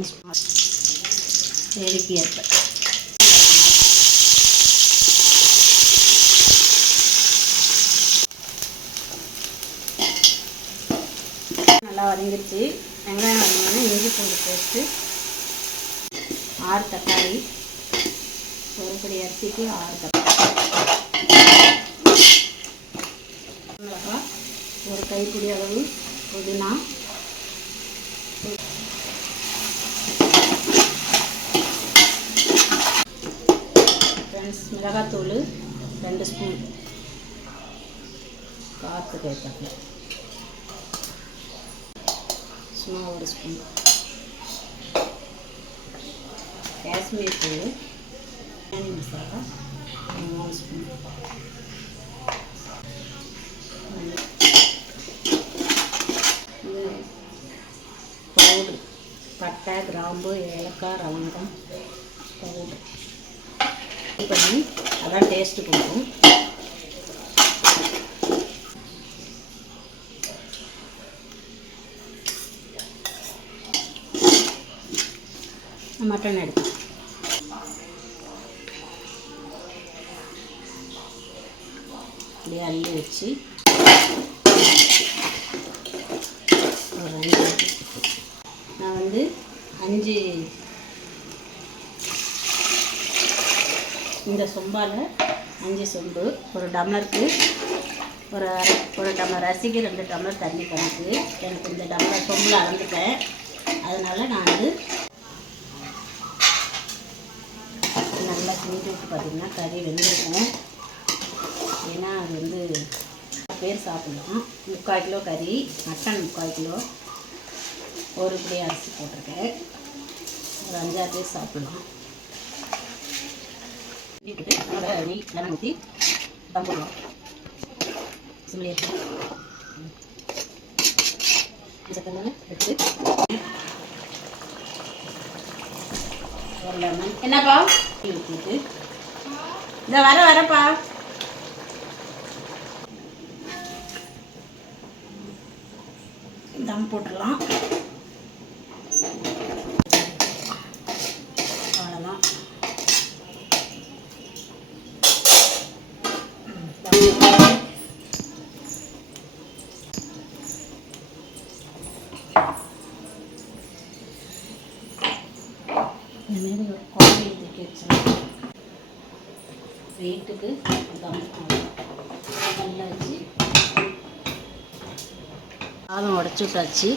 3 spoon தேவைக்கு ஏற்ப நல்லா வதங்கிடுச்சு. வெங்காயம் வதங்கினா இஞ்சி பூண்டு பேஸ்ட்டு, 6 தக்காளி, ஒரு படி அரிசிக்கு 6 தக்காளி, மிளகாய், ஒரு கைப்பிடி அளவு புதினா, ஃப்ரெண்ட்ஸ் மிளகாத்தூள் 2 ஸ்பூன், காரத்துக்கு ஏற்றாப்புல சும்மா 1 ஸ்பூன், காஷ்மீர் தூள், பிரியாணி மசாலா 3 ஸ்பூன், பவுட்ரு பட்டை, கிராம்பு, ஏலக்காய், லவங்கம் பவுட்ரு பண்ணி அதான் டேஸ்ட்டு கொடுக்கும். மட்டன் எடுத்து அப்படியே அள்ளி வச்சு ஒரு 5 நான் வந்து 5 இந்த சொம்பால் 5 சொம்பு, ஒரு டம்ளருக்கு ஒரு டம்ளர் அரிசிக்கு 2 டம்ளர் தண்ணி கணக்கு. எனக்கு இந்த டம்ளர் சொம்பில் அளந்துட்டேன். அதனால் நான் வந்து நல்லா கிண்டி விட்டு பார்த்திங்கன்னா கறி வெந்திருக்கும். ஏன்னா அது வந்து பேர் சாப்பிடலாம். 3/4 கிலோ கறி, மட்டன் 3/4 கிலோ, ஒரு படி அரிசி போட்டிருக்கேன். ஒரு 5-6 பேர் சாப்பிடலாம். கிண்டிவிட்டு நல்லா நெய் லெமன் ஊற்றி தம் போடுவோம். சிம்மிலே எடுத்து ஒரு லெமன் என்னப்பா ஊற்றிட்டு இந்த வரப்பா தம் போட்டுடலாம். அவ்வளோதான். இந்தமாரி ஒரு குழம்பு தூக்கி வச்சுருக்கேன். வெயிட்டுக்கு தம் நல்லா வச்சு சாதம் உடச்சி விட்டாச்சு.